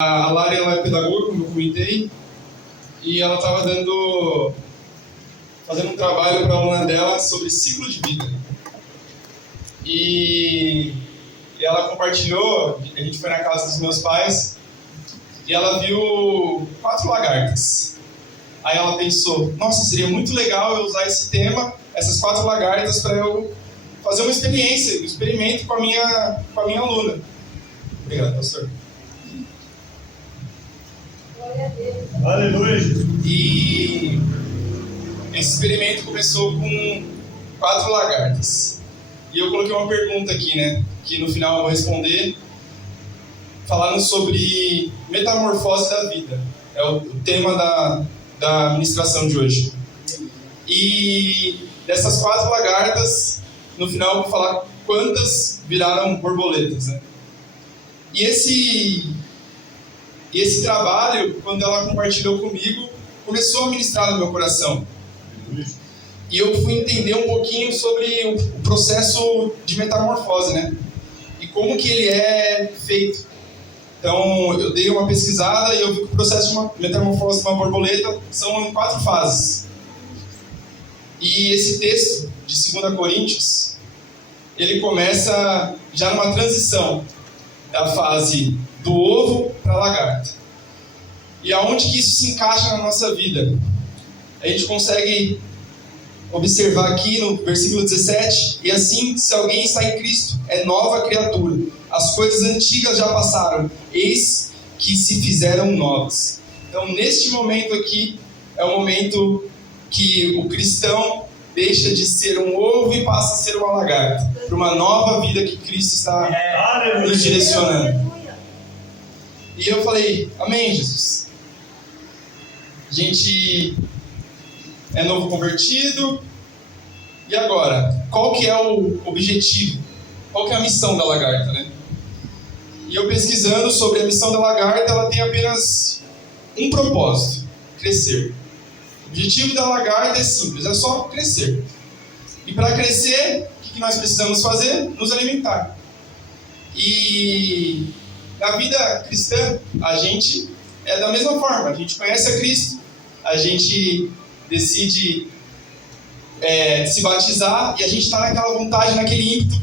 A Lara, ela é pedagoga, como eu comentei, e ela estava fazendo um trabalho para a aluna dela sobre ciclo de vida. E ela compartilhou, a gente foi na casa dos meus pais, e ela viu 4 lagartas. Aí ela pensou, nossa, seria muito legal eu usar esse tema, essas 4 lagartas, para eu fazer uma experiência, um experimento com a minha aluna. Obrigado, pastor. Aleluia. E esse experimento começou com 4 lagartas. E eu coloquei uma pergunta aqui, né? Que no final eu vou responder, falando sobre metamorfose da vida. É o tema da ministração de hoje. E dessas 4 lagartas, no final eu vou falar quantas viraram borboletas, né? E esse trabalho, quando ela compartilhou comigo, começou a ministrar no meu coração. E eu fui entender um pouquinho sobre o processo de metamorfose, né? E como que ele é feito. Então, eu dei uma pesquisada e eu vi que o processo de uma metamorfose de uma borboleta são em 4 fases. E esse texto de 2 Coríntios, ele começa já numa transição da fase do ovo para a lagarta. E aonde que isso se encaixa na nossa vida? A gente consegue observar aqui no versículo 17, e assim, se alguém está em Cristo, é nova criatura. As coisas antigas já passaram, eis que se fizeram novas. Então, neste momento aqui, é o momento que o cristão deixa de ser um ovo e passa a ser uma lagarta, para uma nova vida que Cristo está nos direcionando. E eu falei, amém, Jesus. A gente é novo convertido. E agora? Qual que é o objetivo? Qual que é a missão da lagarta, né? E eu pesquisando sobre a missão da lagarta, ela tem apenas um propósito: crescer. O objetivo da lagarta é simples, é só crescer. E para crescer, o que nós precisamos fazer? Nos alimentar. E na vida cristã, a gente é da mesma forma. A gente conhece a Cristo, a gente decide se batizar e a gente está naquela vontade, naquele ímpeto.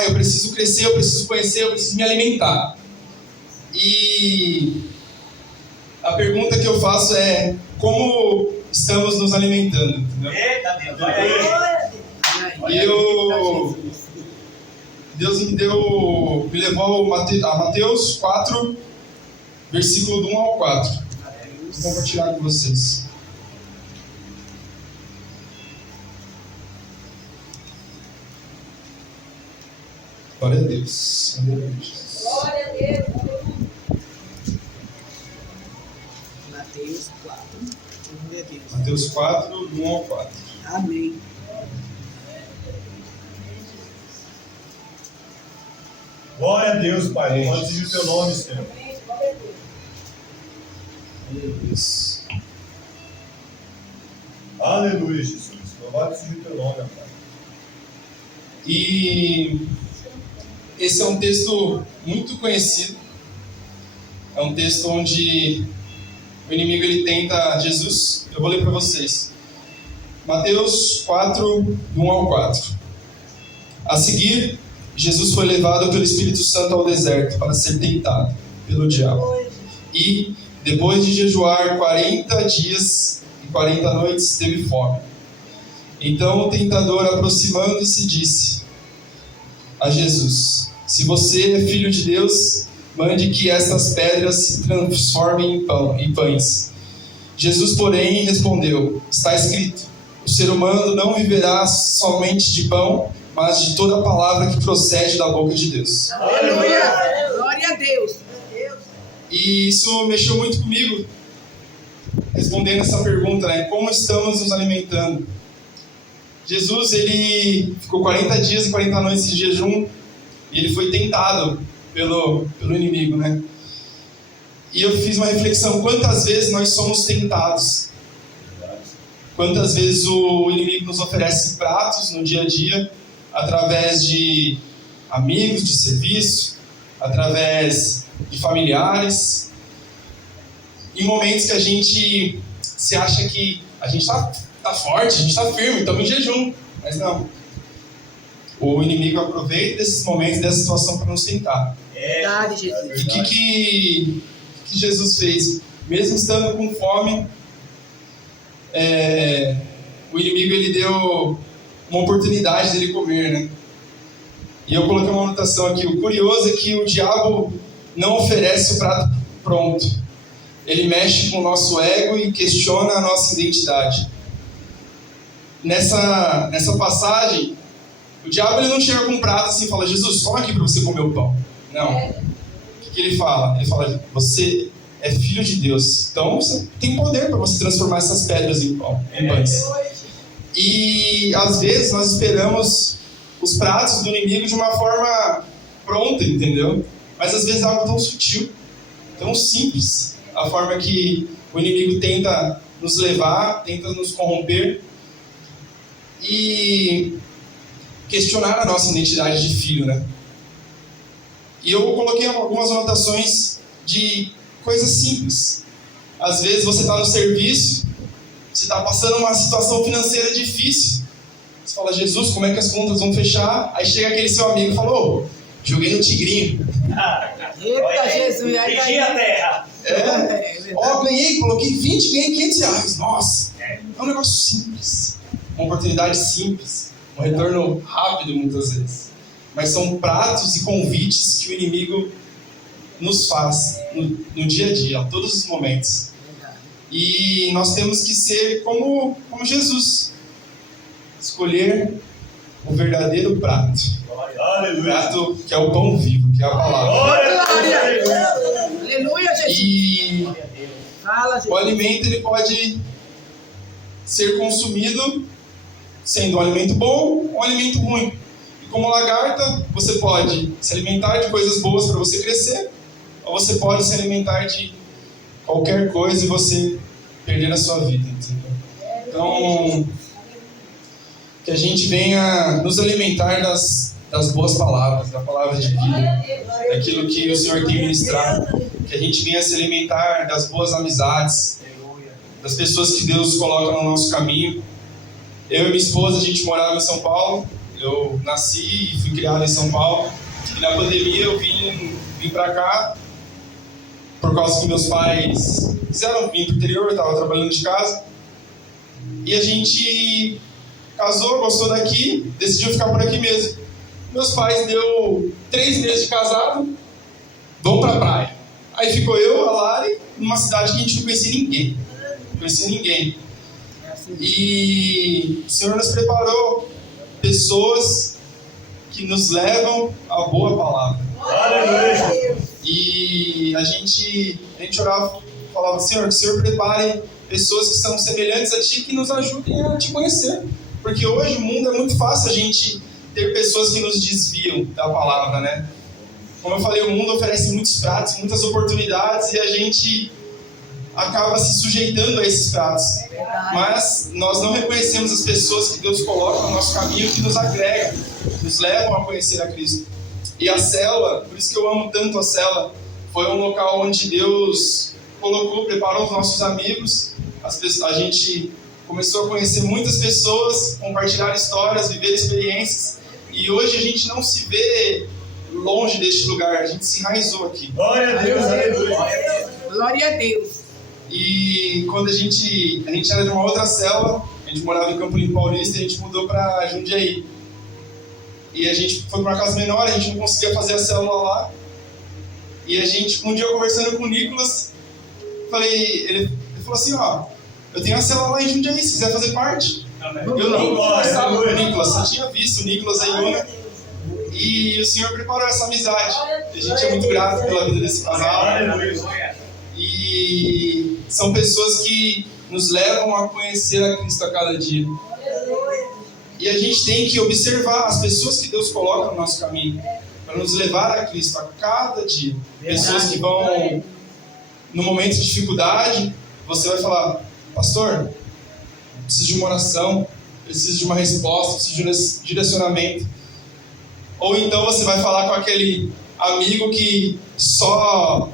Eu preciso crescer, eu preciso conhecer, eu preciso me alimentar. E a pergunta que eu faço é: como estamos nos alimentando? Entendeu? Eita Deus, olha aí. Deus me levou a Mateus 4, versículo do 1 ao 4. Vou compartilhar com vocês. Glória a Deus. Glória a Deus. Mateus 4. Mateus 4, do 1 ao 4. Amém. Glória a Deus, Pai. Pode dizer o teu nome, Senhor. Deus. Aleluia, Jesus. Louvado seja o teu nome, Pai. E esse é um texto muito conhecido. É um texto onde o inimigo ele tenta Jesus. Eu vou ler para vocês. Mateus 4, do 1 ao 4. A seguir, Jesus foi levado pelo Espírito Santo ao deserto para ser tentado pelo diabo. E, depois de jejuar 40 dias e 40 noites, teve fome. Então o tentador, aproximando-se, disse a Jesus: se você é filho de Deus, mande que estas pedras se transformem em pães. Jesus, porém, respondeu: está escrito, o ser humano não viverá somente de pão, mas de toda a palavra que procede da boca de Deus. Aleluia! Glória a Deus! E isso mexeu muito comigo, respondendo essa pergunta, né? Como estamos nos alimentando? Jesus, ele ficou 40 dias e 40 noites de jejum, e ele foi tentado pelo inimigo, né? E eu fiz uma reflexão: quantas vezes nós somos tentados? Quantas vezes o inimigo nos oferece pratos no dia a dia, através de amigos, de serviço, através de familiares, em momentos que a gente se acha que a gente tá forte, a gente tá firme, estamos em jejum, mas não. O inimigo aproveita desses momentos, dessa situação para nos tentar. Verdade, Jesus. E o que Jesus fez? Mesmo estando com fome, o inimigo ele deu uma oportunidade dele comer, né? E eu coloquei uma anotação aqui. O curioso é que o diabo não oferece o prato pronto. Ele mexe com o nosso ego e questiona a nossa identidade. Nessa passagem, o diabo ele não chega com um prato assim e fala: Jesus, toma aqui para você comer o pão. Não. O que ele fala? Ele fala: você é filho de Deus. Então você tem poder para você transformar essas pedras em pão, em pães. E às vezes nós esperamos os pratos do inimigo de uma forma pronta, entendeu? Mas às vezes é algo tão sutil, tão simples, a forma que o inimigo tenta nos levar, tenta nos corromper e questionar a nossa identidade de filho, né? E eu coloquei algumas anotações de coisas simples. Às vezes você está no serviço, você está passando uma situação financeira difícil. Você fala: Jesus, como é que as contas vão fechar? Aí chega aquele seu amigo e fala: ô, joguei no tigrinho. Eita, Jesus, aí a terra. Ganhei, coloquei 20, ganhei 500 reais. Nossa, é um negócio simples. Uma oportunidade simples. Um retorno rápido, muitas vezes. Mas são pratos e convites que o inimigo nos faz no dia a dia, a todos os momentos. E nós temos que ser como Jesus. Escolher o verdadeiro prato. O prato que é o pão vivo, que é a palavra. Aleluia, Jesus. E Fala, Jesus. o alimento ele pode ser consumido sendo um alimento bom ou um alimento ruim. E como lagarta, você pode se alimentar de coisas boas para você crescer, ou você pode se alimentar de qualquer coisa e você perder a sua vida. Entendeu? Então, que a gente venha nos alimentar das boas palavras, da palavra de vida, daquilo que o Senhor tem ministrado. Que a gente venha se alimentar das boas amizades, das pessoas que Deus coloca no nosso caminho. Eu e minha esposa, a gente morava em São Paulo. Eu nasci e fui criado em São Paulo. E na pandemia eu vim pra cá, por causa que meus pais quiseram vir pro interior, eu estava trabalhando de casa. E a gente casou, gostou daqui, decidiu ficar por aqui mesmo. Meus pais deu 3 meses de casado, vão pra praia. Aí ficou eu, a Lari, numa cidade que a gente não conhecia ninguém. Não conhecia ninguém. E o Senhor nos preparou pessoas que nos levam à boa palavra. E a gente orava, falava: Senhor, que o Senhor prepare pessoas que são semelhantes a Ti, que nos ajudem a Te conhecer. Porque hoje o mundo é muito fácil a gente ter pessoas que nos desviam da palavra, né? Como eu falei, o mundo oferece muitos pratos, muitas oportunidades e a gente acaba se sujeitando a esses pratos. Mas nós não reconhecemos as pessoas que Deus coloca no nosso caminho, que nos agregam, nos levam a conhecer a Cristo. E a célula, por isso que eu amo tanto a célula, foi um local onde Deus preparou os nossos amigos. A gente começou a conhecer muitas pessoas, compartilhar histórias, viver experiências. E hoje a gente não se vê longe deste lugar, a gente se enraizou aqui. Glória a Deus, aleluia. Glória a Deus. E quando a gente era de uma outra célula, a gente morava em Campo Limpo Paulista e a gente mudou para Jundiaí. E a gente foi para uma casa menor, a gente não conseguia fazer a célula lá. E a gente, um dia eu conversando com o Nicolas, ele falou assim: ó, eu tenho a célula lá em Jundiaí, se quiser fazer parte. Eu não conversava com o Nicolas, só tinha visto o Nicolas aí, Iona. E o Senhor preparou essa amizade. A gente é muito grato pela vida desse casal. E são pessoas que nos levam a conhecer a Cristo a cada dia. E a gente tem que observar as pessoas que Deus coloca no nosso caminho para nos levar a Cristo a cada dia. Pessoas que vão, no momento de dificuldade, você vai falar: pastor, preciso de uma oração, preciso de uma resposta, preciso de um direcionamento. Ou então você vai falar com aquele amigo que só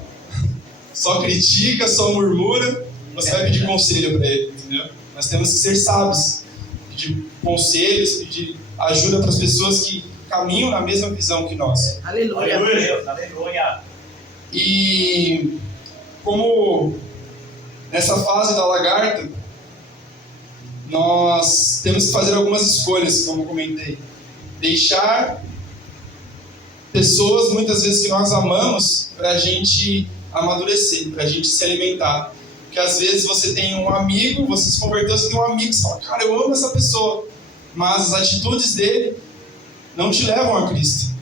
só critica, só murmura, você vai pedir conselho para ele, entendeu? Nós temos que ser sábios, pedir conselhos, pedir ajuda para as pessoas que caminham na mesma visão que nós. Aleluia. Deus, aleluia. E como nessa fase da lagarta, nós temos que fazer algumas escolhas, como eu comentei. Deixar pessoas, muitas vezes, que nós amamos, para a gente amadurecer, para a gente se alimentar. Porque às vezes você tem um amigo, você se converteu, você tem um amigo que fala, cara, eu amo essa pessoa, mas as atitudes dele não te levam a Cristo.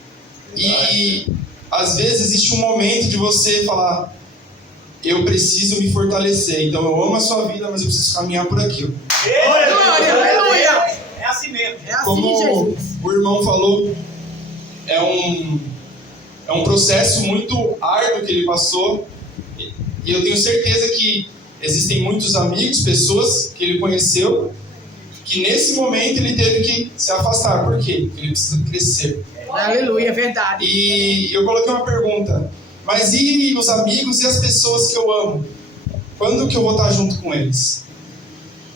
E às vezes existe um momento de você falar, eu preciso me fortalecer, então eu amo a sua vida, mas eu preciso caminhar por aquilo. Glória, aleluia. É assim mesmo. É assim, Como Jesus. o irmão falou, é um processo muito árduo que ele passou, e eu tenho certeza que existem muitos amigos, pessoas que ele conheceu, que nesse momento ele teve que se afastar. Por quê? Porque ele precisa crescer. Aleluia, é verdade. E eu coloquei uma pergunta, mas e os amigos e as pessoas que eu amo? Quando que eu vou estar junto com eles?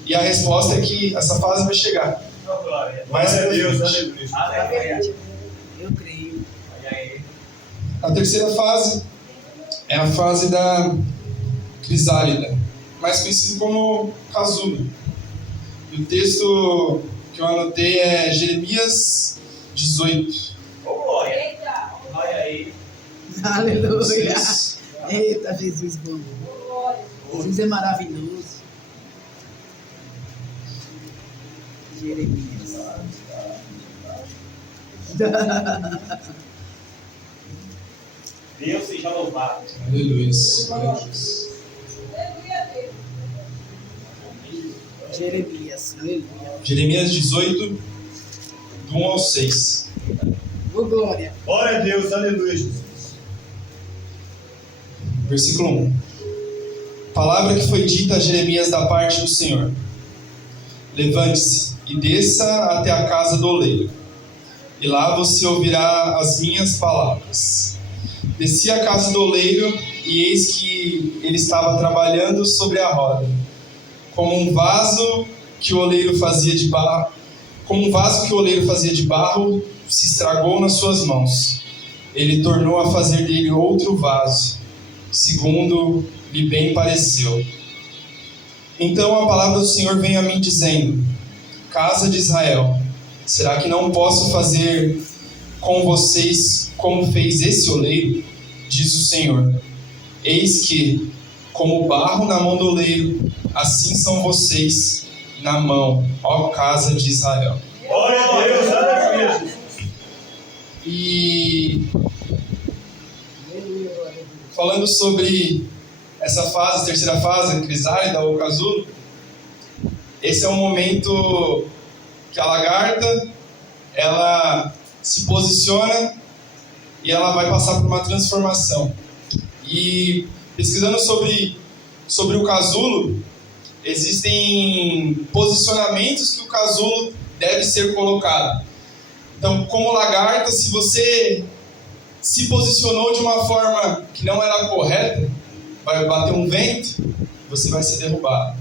E a resposta é que essa fase vai chegar. Mas Glória a Deus, aleluia. aleluia. Eu creio. A terceira fase é a fase da crisálida, mais conhecido como casulo. E o texto que eu anotei é Jeremias 18. Ô, glória. Eita. Olha aí. Aleluia. Vocês- Eita, Jesus bom. Glória. Jesus é maravilhoso. Jeremias. Deus seja louvado. Aleluia. Aleluia, Deus. Jeremias. Aleluia. Jeremias 18, do 1 ao 6. Ô, glória. Glória a Deus, aleluia, Jesus. Versículo 1. Palavra que foi dita a Jeremias da parte do Senhor. Levante-se e desça até a casa do oleiro, e lá você ouvirá as minhas palavras. Desci à casa do oleiro, e eis que ele estava trabalhando sobre a roda, como um vaso que o oleiro fazia de barro, se estragou nas suas mãos. Ele tornou a fazer dele outro vaso, segundo lhe bem pareceu. Então a palavra do Senhor veio a mim dizendo: Casa de Israel, será que não posso fazer com vocês como fez esse oleiro? Diz o Senhor. Eis que, como barro na mão do oleiro, assim são vocês na mão, ó casa de Israel. Glória a Deus, aleluia, Jesus. E Aleluia, glória a Deus. falando sobre essa fase, terceira fase, a crisálida ou casulo, esse é um momento que a lagarta, ela se posiciona e ela vai passar por uma transformação. E pesquisando sobre o casulo, existem posicionamentos que o casulo deve ser colocado. Então, como lagarta, se você se posicionou de uma forma que não era correta, vai bater um vento, você vai ser derrubado.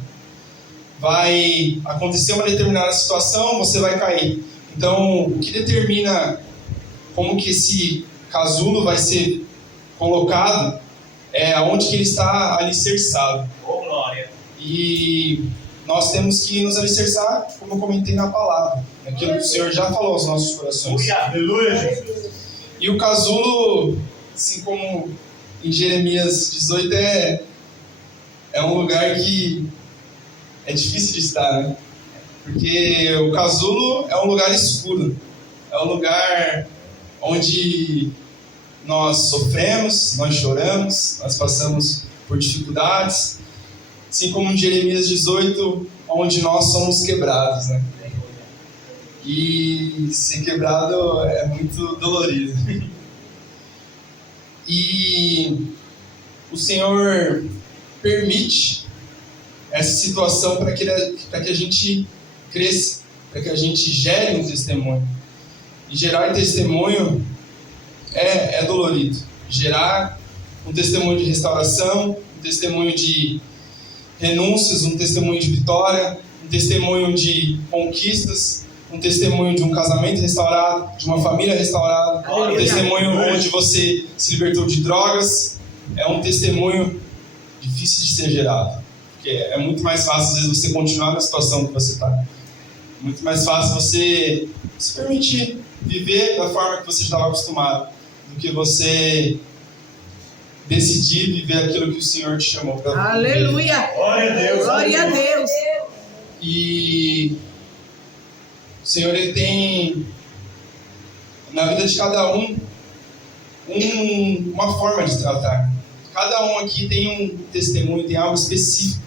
Vai acontecer uma determinada situação, você vai cair. Então, o que determina como que esse casulo vai ser colocado é onde que ele está alicerçado. Ô, glória. E nós temos que nos alicerçar, como eu comentei na palavra, aquilo que o Senhor já falou aos nossos corações. Aleluia, Jesus. E o casulo, assim como em Jeremias 18, é um lugar que é difícil de estar, né? Porque o casulo é um lugar escuro, é um lugar onde nós sofremos, nós choramos, nós passamos por dificuldades, assim como em Jeremias 18, onde nós somos quebrados, né? E ser quebrado é muito dolorido. E o Senhor permite essa situação para que a gente cresça, para que a gente gere um testemunho. E gerar testemunho é dolorido. Gerar um testemunho de restauração, testemunho de renúncias, um testemunho de vitória, um testemunho de conquistas, um testemunho de um casamento restaurado, de uma família restaurada, um testemunho onde você se libertou de drogas. É um testemunho difícil de ser gerado, porque é muito mais fácil às vezes você continuar na situação que você está. Muito mais fácil você se permitir viver da forma que você estava acostumado, do que você decidir viver aquilo que o Senhor te chamou para viver. Aleluia. Glória a Deus. Glória a Deus. E o Senhor, Ele tem na vida de cada um uma forma de tratar. Cada um aqui tem um testemunho, tem algo específico.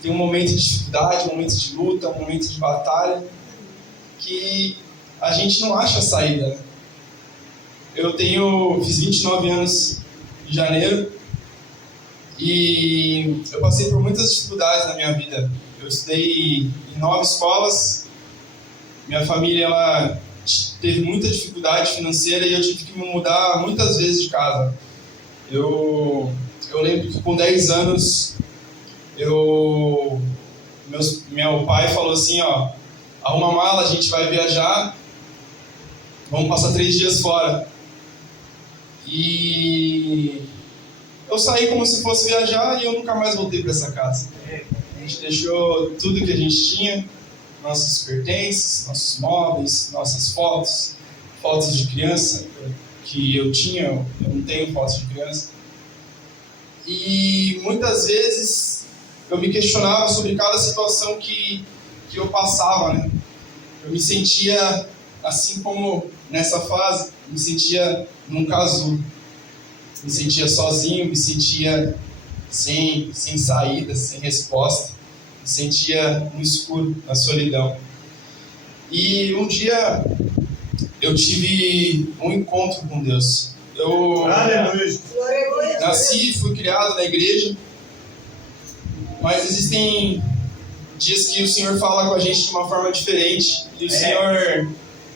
Tem um momento de dificuldade, um momento de luta, um momento de batalha, que a gente não acha saída, né? Fiz 29 anos em janeiro e eu passei por muitas dificuldades na minha vida. Eu estudei em 9 escolas, minha família ela teve muita dificuldade financeira e eu tive que me mudar muitas vezes de casa. Eu lembro que com 10 anos meu pai falou assim, ó, arruma a mala, a gente vai viajar, vamos passar 3 dias fora. E eu saí como se fosse viajar e eu nunca mais voltei para essa casa. A gente deixou tudo que a gente tinha, nossos pertences, nossos móveis, nossas fotos de criança que eu tinha, eu não tenho fotos de criança. E muitas vezes eu me questionava sobre cada situação que eu passava, né? Eu me sentia, assim como nessa fase, me sentia num casulo. Me sentia sozinho, me sentia sem saída, sem resposta. Me sentia no escuro, na solidão. E um dia eu tive um encontro com Deus. Eu nasci, fui criado na igreja, mas existem dias que o Senhor fala com a gente de uma forma diferente e o Senhor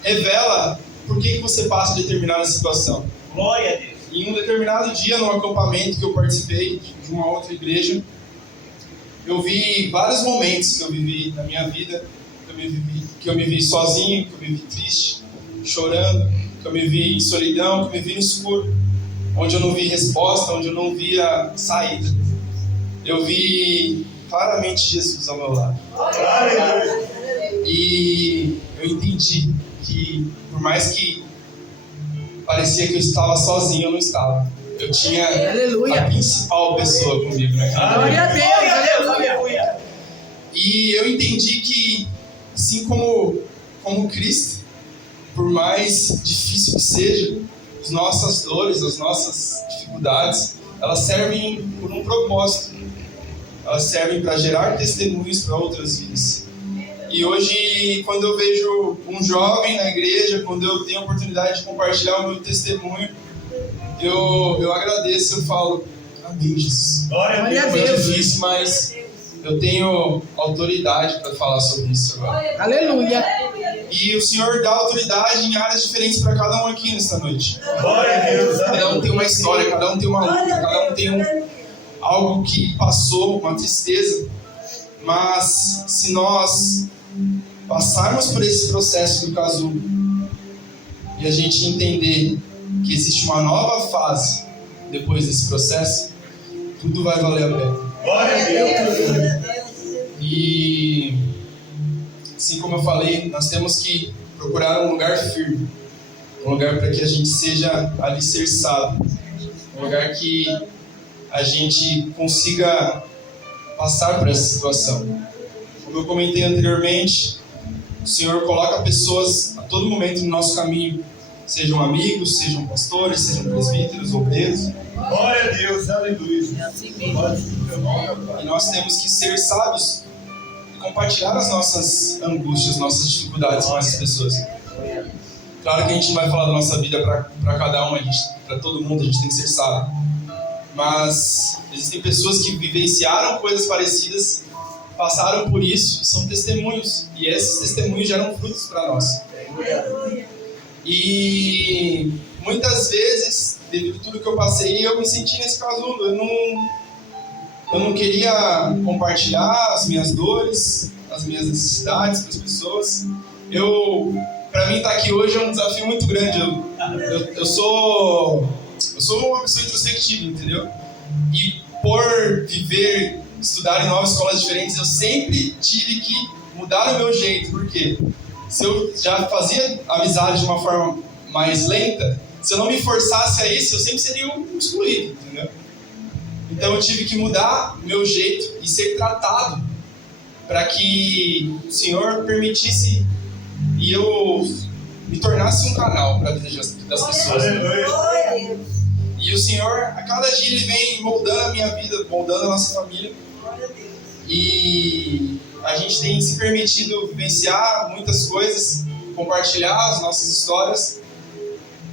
revela por que você passa determinada situação. Glória a Deus. Em um determinado dia, num acampamento que eu participei de uma outra igreja, eu vi vários momentos que eu vivi na minha vida, que eu me vi sozinho, que eu me vi triste, chorando, que eu me vi em solidão, que eu me vi no escuro, onde eu não vi resposta, onde eu não via saída. Eu vi claramente Jesus ao meu lado. E eu entendi que, por mais que parecia que eu estava sozinho, eu não estava. Eu tinha a principal pessoa comigo naquele momento. Glória a Deus. Aleluia. E eu entendi que, assim como Cristo, por mais difícil que seja, as nossas dores, as nossas dificuldades, elas servem por um propósito. Elas servem para gerar testemunhos para outras vidas. E hoje, quando eu vejo um jovem na igreja, quando eu tenho a oportunidade de compartilhar o meu testemunho, eu agradeço, eu falo, amém, Jesus. Glória a Deus. Foi difícil, mas eu tenho autoridade para falar sobre isso agora. Aleluia. E o Senhor dá autoridade em áreas diferentes para cada um aqui nessa noite. Glória a Deus. Cada um tem uma história, cada um tem uma luta, cada um tem algo que passou, uma tristeza. Mas se nós passarmos por esse processo do casulo e a gente entender que existe uma nova fase depois desse processo, tudo vai valer a pena. Glória a Deus. E assim como eu falei, nós temos que procurar um lugar firme, um lugar para que a gente seja alicerçado, um lugar que a gente consiga passar por essa situação. Como eu comentei anteriormente, o Senhor coloca pessoas a todo momento no nosso caminho, sejam amigos, sejam pastores, sejam presbíteros, obreiros. Glória a Deus, aleluia. É assim mesmo. E nós temos que ser sábios e compartilhar as nossas angústias, nossas dificuldades com essas pessoas. Claro que a gente não vai falar da nossa vida para cada um, para todo mundo, a gente tem que ser sábio. Mas existem pessoas que vivenciaram coisas parecidas, passaram por isso e são testemunhos. E esses testemunhos geram frutos para nós. E muitas vezes, devido a tudo que eu passei, eu me senti nesse casulo. eu não queria compartilhar as minhas dores, as minhas necessidades para as pessoas. Para mim estar aqui hoje é um desafio muito grande. Eu sou uma pessoa introspectiva, entendeu? E por estudar em 9 escolas diferentes, eu sempre tive que mudar o meu jeito. Por quê? Se eu já fazia amizade de uma forma mais lenta, se eu não me forçasse a isso, eu sempre seria um excluído, entendeu? Então eu tive que mudar o meu jeito e ser tratado para que o Senhor permitisse e eu me tornasse um canal para a vida das pessoas. Aleluia. E o Senhor, a cada dia, Ele vem moldando a minha vida, moldando a nossa família. E a gente tem se permitido vivenciar muitas coisas, compartilhar as nossas histórias.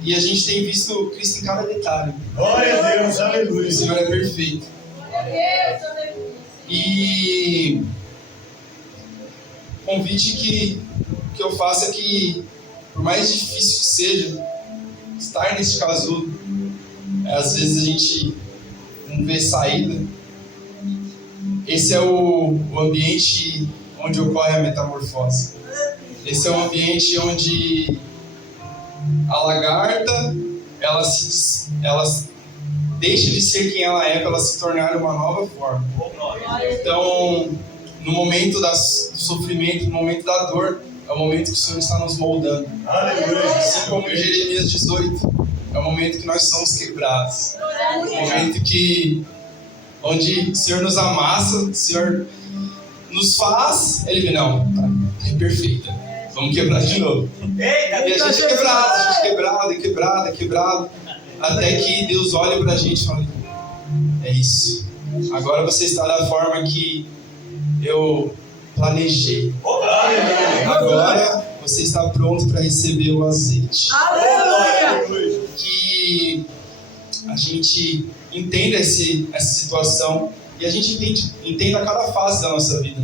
E a gente tem visto Cristo em cada detalhe. Glória a Deus, aleluia. O Senhor é perfeito. Glória a Deus, aleluia. E o convite que eu faço é que, por mais difícil que seja, estar nesse casulo, às vezes a gente não vê saída. Esse é o ambiente onde ocorre a metamorfose. Esse é o ambiente onde a lagarta, ela deixa de ser quem ela é para ela se tornar uma nova forma. Então, no momento do sofrimento, no momento da dor, é o momento que o Senhor está nos moldando. Aleluia. Assim como em Jeremias 18, é o momento que nós somos quebrados. É o momento onde o Senhor nos amassa, o Senhor nos faz, Ele vê, não, é perfeita. Vamos quebrar de novo. E a gente é quebrado, até que Deus olha pra gente e fala, é isso. Agora você está da forma que eu planejei. Agora você está pronto para receber o azeite. Aleluia! Que a gente entenda essa situação e a gente entenda cada fase da nossa vida,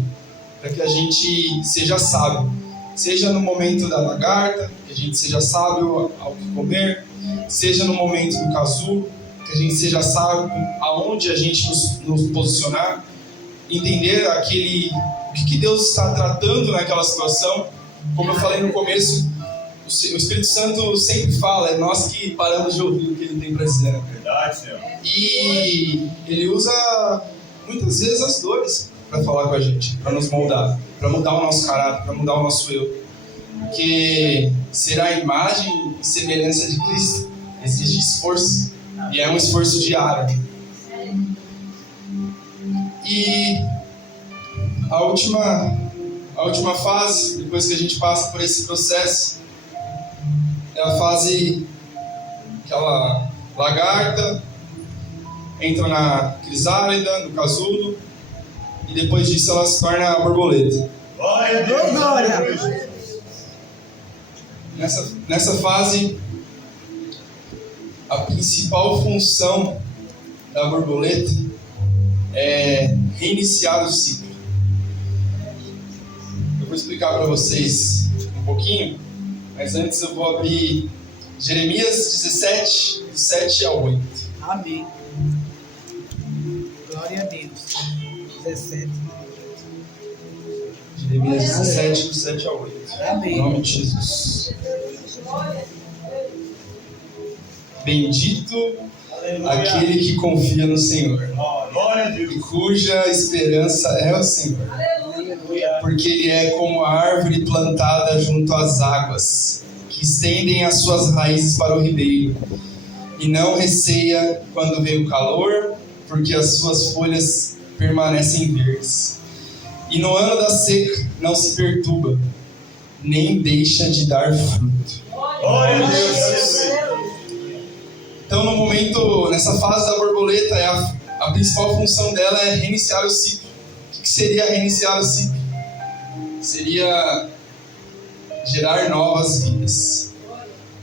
para que a gente seja sábio, seja no momento da lagarta, que a gente seja sábio ao que comer, seja no momento do casulo, que a gente seja sábio aonde a gente nos posicionar, entender o que Deus está tratando naquela situação. Como eu falei no começo, o Espírito Santo sempre fala, é nós que paramos de ouvir o que Ele tem para dizer. Verdade, Senhor. E Ele usa muitas vezes as dores para falar com a gente, para nos moldar, para mudar o nosso caráter, para mudar o nosso eu. Porque ser a imagem e semelhança de Cristo exige esforço, e é um esforço diário. E a última fase, depois que a gente passa por esse processo, é a fase que a lagarta entra na crisálida, no casulo, e depois disso ela se torna a borboleta. Glória a Deus. Glória. Nessa fase, a principal função da borboleta é reiniciar o ciclo. Eu vou explicar para vocês um pouquinho, mas antes eu vou abrir Jeremias 17, do 7 ao 8. Amém. Glória a Deus. 17. Jeremias 17, do 7 ao 8. Amém. Em nome de Jesus. Bendito aquele que confia no Senhor, Glória a Deus. e cuja esperança é o Senhor. Porque ele é como a árvore plantada junto às águas, que estendem as suas raízes para o ribeiro, e não receia quando vem o calor, porque as suas folhas permanecem verdes. E no ano da seca não se perturba, nem deixa de dar fruto. Glória a Deus. Então, no momento, nessa fase da borboleta, a principal função dela é reiniciar o ciclo. O que seria reiniciar o ciclo? Seria gerar novas vidas.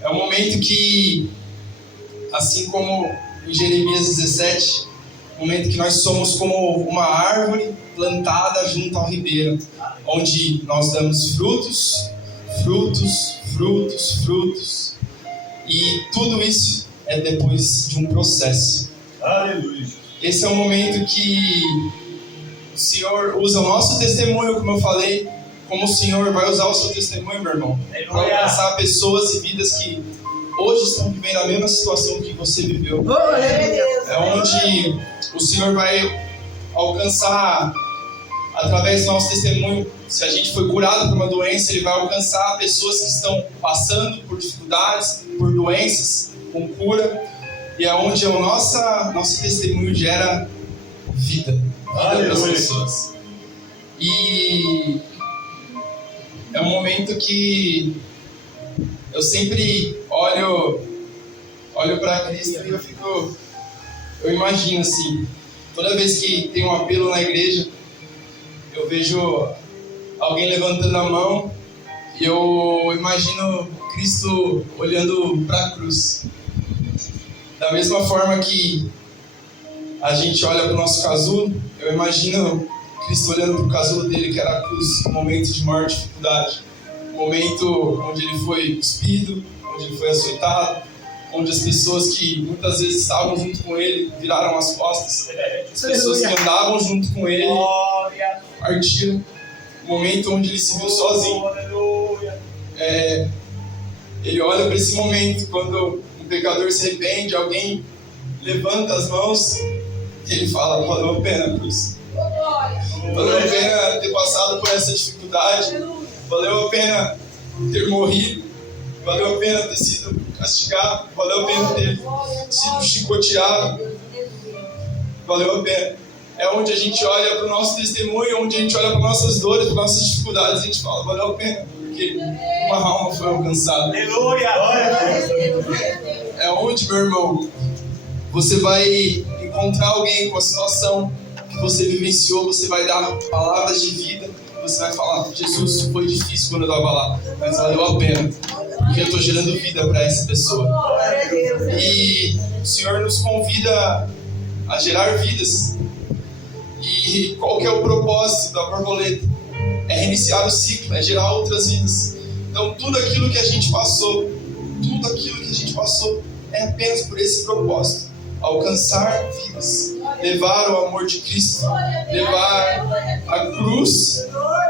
É um momento que, assim como em Jeremias 17, momento que nós somos como uma árvore plantada junto ao ribeiro, onde nós damos frutos, e tudo isso é depois de um processo. Aleluia. esse é um momento que o Senhor usa o nosso testemunho, como eu falei, como o Senhor vai usar o seu testemunho, meu irmão, para alcançar pessoas e vidas que hoje estão vivendo a mesma situação que você viveu. É onde o Senhor vai alcançar, através do nosso testemunho, se a gente foi curado por uma doença, Ele vai alcançar pessoas que estão passando por dificuldades, por doenças, com cura, e é onde o nosso testemunho gera vida para as pessoas. E é um momento que eu sempre olho para Cristo e eu imagino assim, toda vez que tem um apelo na igreja, eu vejo alguém levantando a mão e eu imagino Cristo olhando para a cruz. Da mesma forma que a gente olha para o nosso casulo, eu imagino Cristo olhando para o casulo dele, que era a cruz, um momento de maior dificuldade. Um momento onde ele foi cuspido, onde ele foi açoitado, onde as pessoas que muitas vezes estavam junto com ele viraram as costas. As pessoas que andavam junto com ele partiram. Um momento onde ele se viu sozinho. Ele olha para esse momento, quando um pecador se arrepende, alguém levanta as mãos e ele fala: valeu a pena, cruz. Valeu a pena ter passado por essa dificuldade. Valeu a pena ter morrido. Valeu a pena ter sido castigado. Valeu a pena ter sido chicoteado. Valeu a pena. É onde a gente olha para o nosso testemunho, onde a gente olha para nossas dores, para nossas dificuldades, a gente fala: valeu a pena, porque uma alma foi alcançada. Aleluia! É onde, meu irmão, você vai encontrar alguém com a situação que você vivenciou, você vai dar palavras de vida, você vai falar: Jesus, foi difícil quando eu estava lá, mas valeu a pena, porque eu estou gerando vida para essa pessoa. E o Senhor nos convida a gerar vidas. E qual que é o propósito da borboleta? É reiniciar o ciclo, é gerar outras vidas. Então tudo aquilo que a gente passou é apenas por esse propósito: alcançar vidas, levar o amor de Cristo, levar a cruz,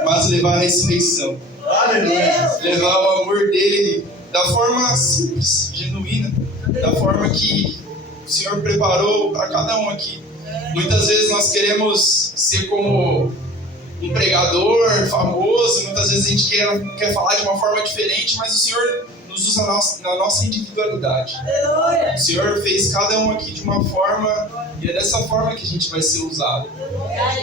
mas levar a ressurreição. Levar o amor dele da forma simples, genuína, da forma que o Senhor preparou para cada um aqui. Muitas vezes nós queremos ser como um pregador famoso, muitas vezes a gente quer falar de uma forma diferente, mas o Senhor nos usa na nossa individualidade. O Senhor fez cada um aqui de uma forma, e é dessa forma que a gente vai ser usado.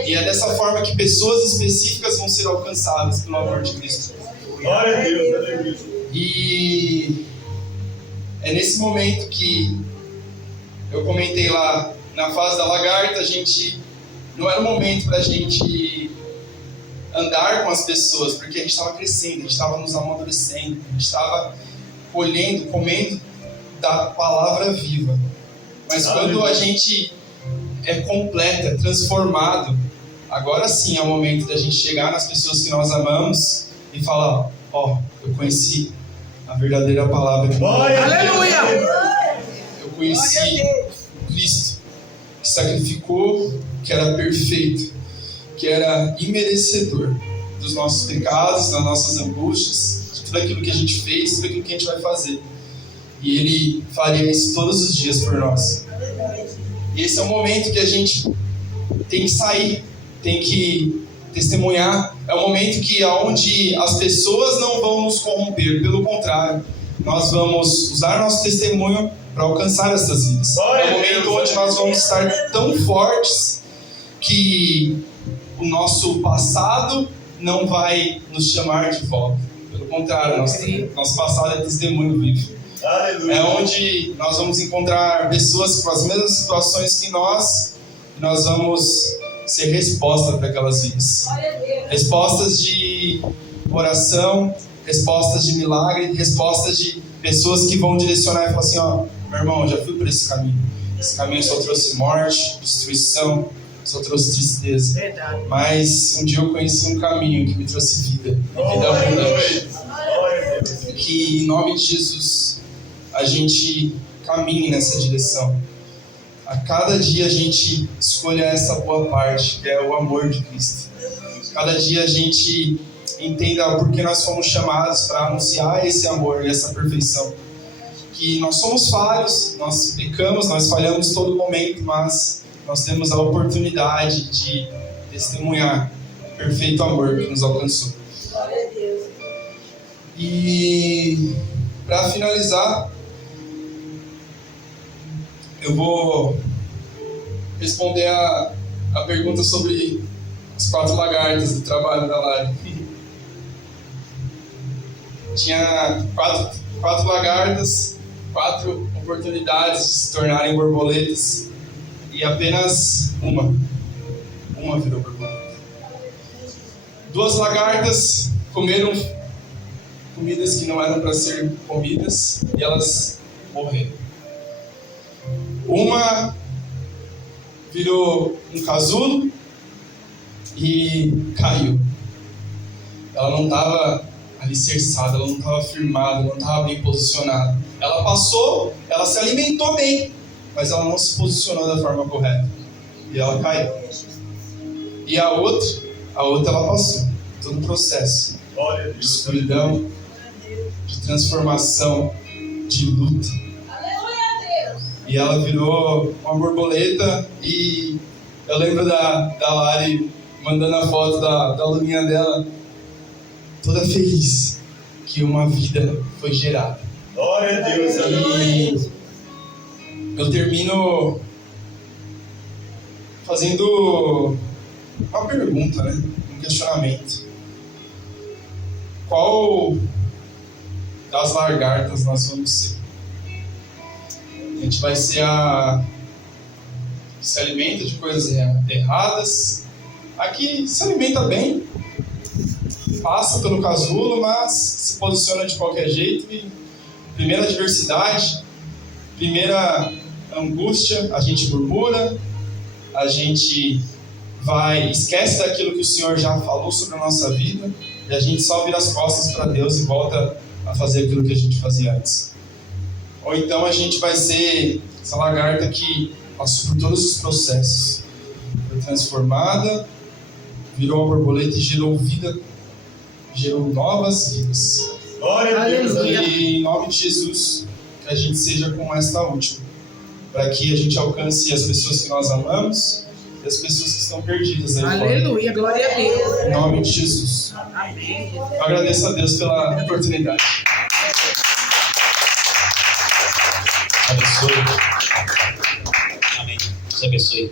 E é dessa forma que pessoas específicas vão ser alcançadas pelo amor de Cristo. Glória a Deus. E é nesse momento que eu comentei lá, na fase da lagarta, não era o momento para a gente andar com as pessoas, porque a gente estava crescendo, a gente estava nos amadurecendo, a gente estava colhendo, comendo da palavra viva. Mas quando a gente é completo, é transformado, agora sim é o momento da gente chegar nas pessoas que nós amamos e falar: ó, eu conheci a verdadeira palavra. Aleluia! Eu conheci Cristo, que sacrificou, que era perfeito, que era imerecedor dos nossos pecados, das nossas angústias, de tudo aquilo que a gente fez, tudo aquilo que a gente vai fazer. E Ele faria isso todos os dias por nós. E esse é o momento que a gente tem que sair, tem que testemunhar. É o momento onde as pessoas não vão nos corromper, pelo contrário, nós vamos usar nosso testemunho para alcançar essas vidas. É o momento onde nós vamos estar tão fortes que o nosso passado não vai nos chamar de volta. Pelo contrário, nosso passado é testemunho vivo. Aleluia. É onde nós vamos encontrar pessoas com as mesmas situações que nós, e nós vamos ser resposta para aquelas vidas. Respostas de oração, respostas de milagre, respostas de pessoas que vão direcionar e falar assim: ó, meu irmão, já fui por esse caminho. Esse caminho só trouxe morte, destruição, só trouxe tristeza. Verdade. Mas um dia eu conheci um caminho que me trouxe vida, vida abundante. Que em nome de Jesus a gente caminhe nessa direção. a cada dia a gente escolha essa boa parte, que é o amor de Cristo. Cada dia a gente entenda o porquê nós fomos chamados para anunciar esse amor e essa perfeição. Que nós somos falhos, nós pecamos, nós falhamos todo momento, mas nós temos a oportunidade de testemunhar o perfeito amor que nos alcançou. Glória a Deus. E para finalizar, eu vou responder a pergunta sobre as 4 lagartas do trabalho da Lari. Tinha 4 lagartas, 4 oportunidades de se tornarem borboletas e apenas uma virou borboleta. 2 lagartas comeram comidas que não eram para ser comidas e elas morreram. Uma virou um casulo e caiu. Ela não estava alicerçada, ela não estava firmada, ela não estava bem posicionada. Ela passou, ela se alimentou bem, mas ela não se posicionou da forma correta. E ela caiu. E a outra ela passou. Todo o processo Glória a de Deus. escuridão, de transformação, de luta. Aleluia, Deus. E ela virou uma borboleta. E eu lembro da Lari mandando a foto da luninha dela, toda feliz que uma vida foi gerada. Glória a Deus. E eu termino fazendo uma pergunta, né? Um questionamento. Qual das lagartas nós vamos ser? A gente vai ser a que se alimenta de coisas erradas, a que se alimenta bem, passa pelo casulo, mas se posiciona de qualquer jeito. E primeira adversidade, primeira angústia, a gente murmura, a gente esquece daquilo que o Senhor já falou sobre a nossa vida, e a gente só vira as costas para Deus e volta a fazer aquilo que a gente fazia antes. Ou então a gente vai ser essa lagarta que passou por todos os processos, foi transformada, virou uma borboleta e gerou vida, gerou novas vidas. Glória a Deus. Aleluia. E em nome de Jesus, que a gente seja como esta última, para que a gente alcance as pessoas que nós amamos e as pessoas que estão perdidas aí fora. Aleluia, glória a Deus. Em nome de Jesus. Amém. Eu agradeço a Deus pela oportunidade. Abençoe. Amém. Deus abençoe.